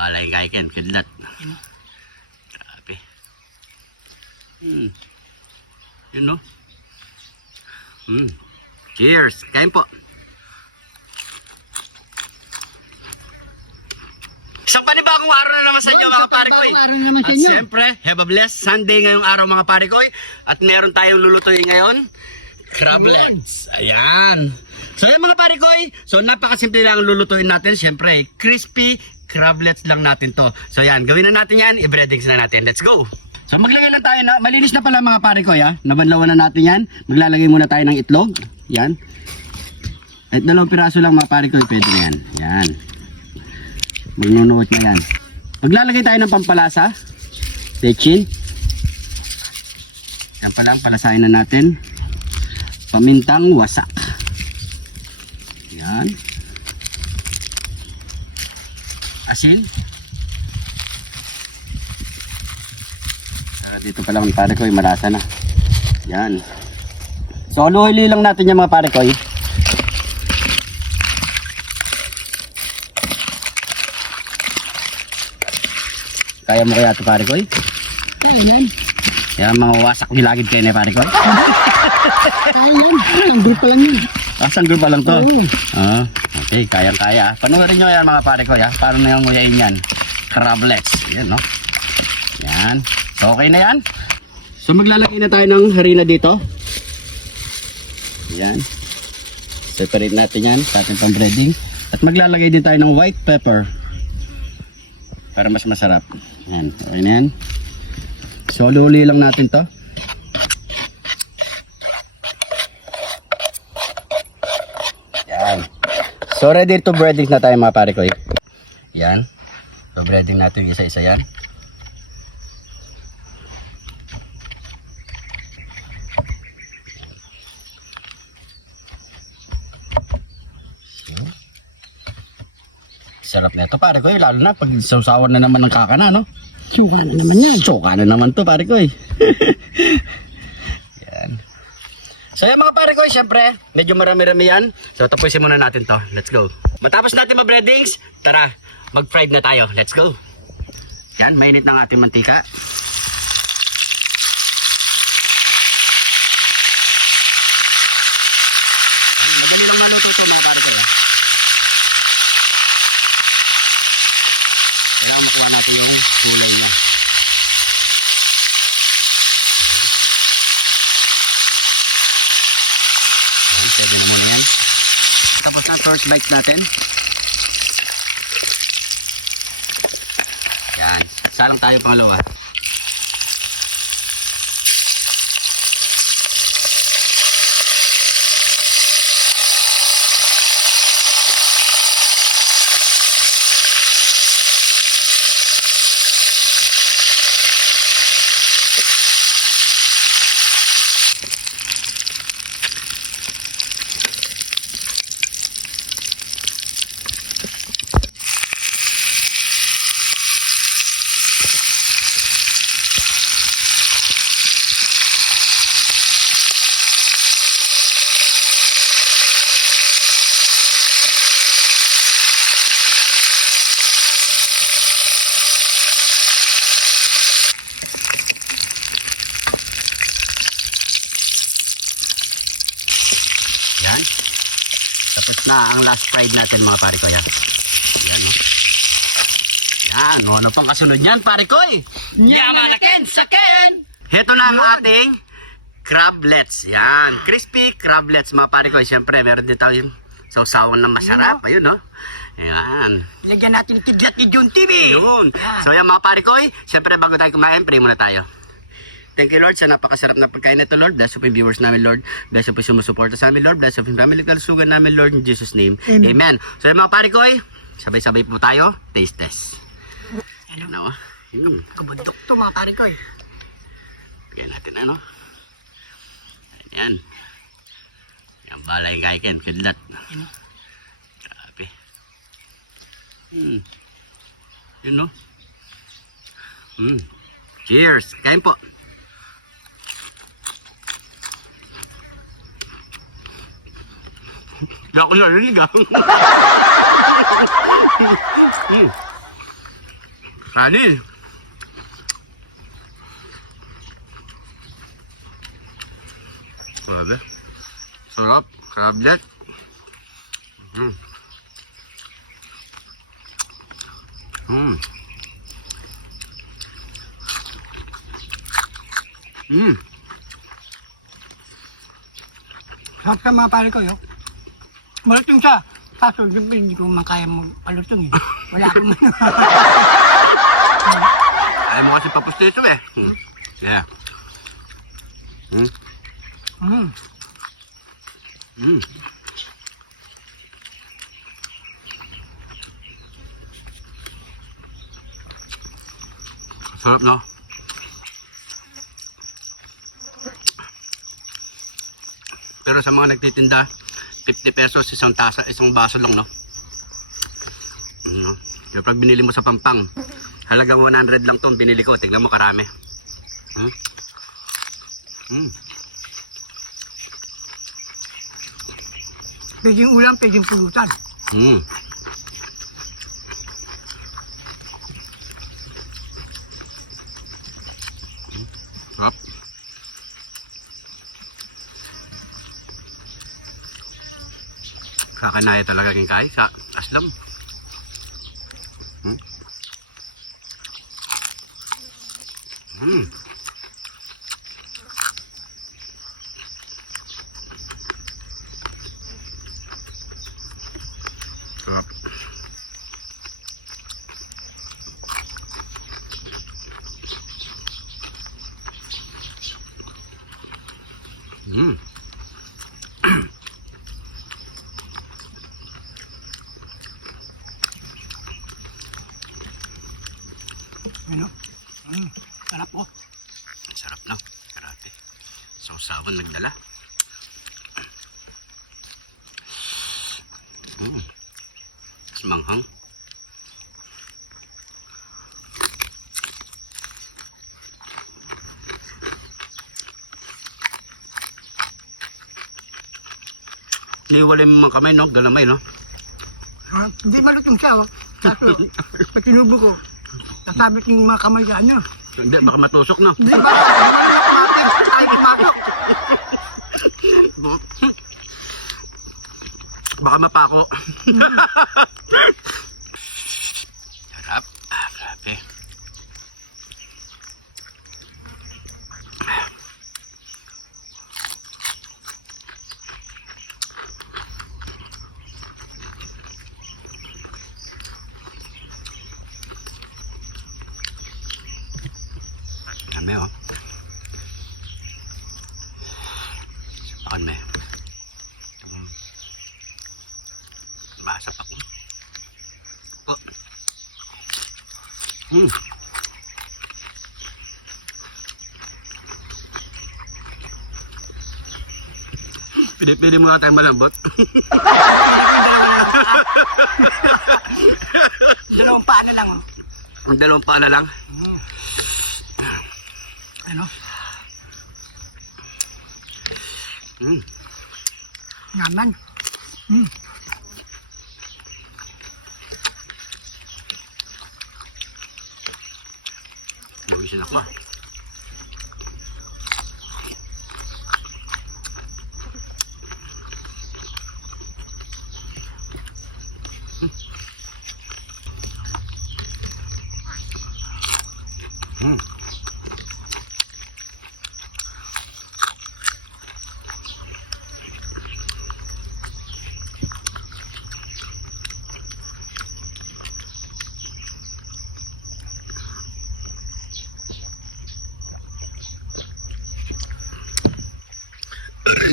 balay kaiken, kidlat. Grabe. Yun no. Cheers. Kain po. Isang panibagong araw na naman sa inyo mga pare ko. At siyempre, have a blessed Sunday ngayong araw mga pare ko. At meron tayong lulutuin ngayon. Crablets. Ayan. So yan mga pare ko. So napakasimple lang ang lulutuin natin. Siyempre, crispy crablets lang natin to. So yan, gawin na natin yan. I-breadings na natin. Let's go. So maglagay lang tayo na, malinis na pala mga pare ko ya. Nabanlawan na natin yan. Maglalagay muna tayo ng itlog. Yan. At 2 piraso lang mga pare ko. Pwede na yan. Yan. Magnunuot na yan. Maglalagay tayo ng pampalasa. Bechin. Yan pala, palasain na natin. Pamintang wasak. Yan. Asin. Dito pa lang pare ko, marasa na. Yan. So, luhili lang natin yung mga pare ko. Kaya mo kaya ito pare ko? Yan, mga wasak nilagid kayo na pare ko. Sanggol pa lang yun. Sanggol pa lang to? Okay, kayang-kaya. Panoorin nyo yan mga pare ko. Paano na yung nguyain yan? Crablets. Yan, no? Yan. So, okay na yan. So, maglalagay na tayo ng harina dito. Yan. Separate natin yan sa ating pang breading. At maglalagay din tayo ng white pepper. Para mas masarap. Yan. Okay na yan. So, luli lang natin to. Yan. So, ready to breading na tayo mga pare ko. Yan. So, breading natin isa-isa yan. Sarap na ito pare ko lalo na pag sausawan na naman ng kakana, no? Suka na naman yan. Suka na naman to pare ko Yan. So yan mga pare ko, syempre, medyo marami-rami yan. So tapusin muna natin to. Let's go. Matapos natin ma-breadings, tara, mag-fried na tayo. Let's go. Yan, mainit ng ating mantika. Madali naman maluto to mga pare ko. Kaya makuha natin yung kulay niya. Pwede na muna yan. Tapos na torch light natin. Yan. Salang tayo pangalawa. Yan. Tapos na ang last fried natin mga pare ko yan. Yan no. Yan. Ano pang kasunod yan pare ko Yamalaken saken. Heto na ang ating crablets. Yan. Crispy crablets mga pare ko. Siyempre meron din tayo yung sausawan na masarap. Ayun no. Yan. Lagyan natin kidlat ni John TV. Yun. So yan mga pare ko siyempre bago tayo kumain, pray muna tayo. Thank you Lord sa napakasarap na pagkain nito Lord. Bless po yung viewers namin Lord. Bless po yung sumusuporta sa amin Lord. Bless po yung family kalusugan namin Lord. In Jesus name. Amen. So yung mga pare ko sabay-sabay po tayo. Taste test. Ano? Kabundok to mga pare ko. Bigyan natin ano. Ayan. Yan balay kaiken. Kidlat. Grabe. Yun no. Cheers. Kain po. Hindi ako narinig Kanin. Grabe. Sarap. Crablet. Mm. Mm. Mm. Sarap ka mga pare ko, yo. Malutong siya. Kaso, siyempre, hindi ko makaya mo palutong eh. Wala akong Ayaw mo kasi papos nito eh. Mm. Yeah. Mm. Mm. Mm. Sarap, no? Pero sa mga nagtitinda, 50 pesos isang tasa, isang baso lang, no? Kaya pag binili mo sa Pampang, halagang 100 lang to, binili ko. Tingnan mo karami. Hmm? Hmm. Pwedeng ulam, pwedeng pulutan. Hmm. Sarap. Kakanaya talaga king kain sa aslam. Hmm. Hmm. Sarap. Hmm. Ano? Sarap po. Sarap, no? Karate. Sausawan nagdala. Hmm. Mas manghang. Niwalay mo mga kamay, no? Galamay, no? Hindi malutong siya, oh. Kaso, pag sinubo ko, nasabit yung mga kamay sa ano. Hindi, baka matusok, no? Hindi ba? Ay, kumatok. Baka mapako. Sarap. Ah, grabe. Dami, oh. Sapakan mo, eh. Basa pa ko. Oh. Hmm. Pili-pili mo nga tayo malambot. Dalawang paa na lang, oh. Ang dalawang paa na lang. Ano? Hmm. Naman. Bawisin ako, ah. Hmm.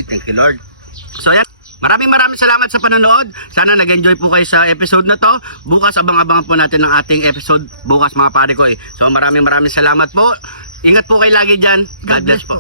Thank you, Lord. So, yan. Maraming salamat sa panonood. Sana nag-enjoy po kayo sa episode na to. Bukas, abang-abangan po natin ang ating episode bukas, mga pare ko. So, maraming salamat po. Ingat po kayo lagi dyan. God bless po.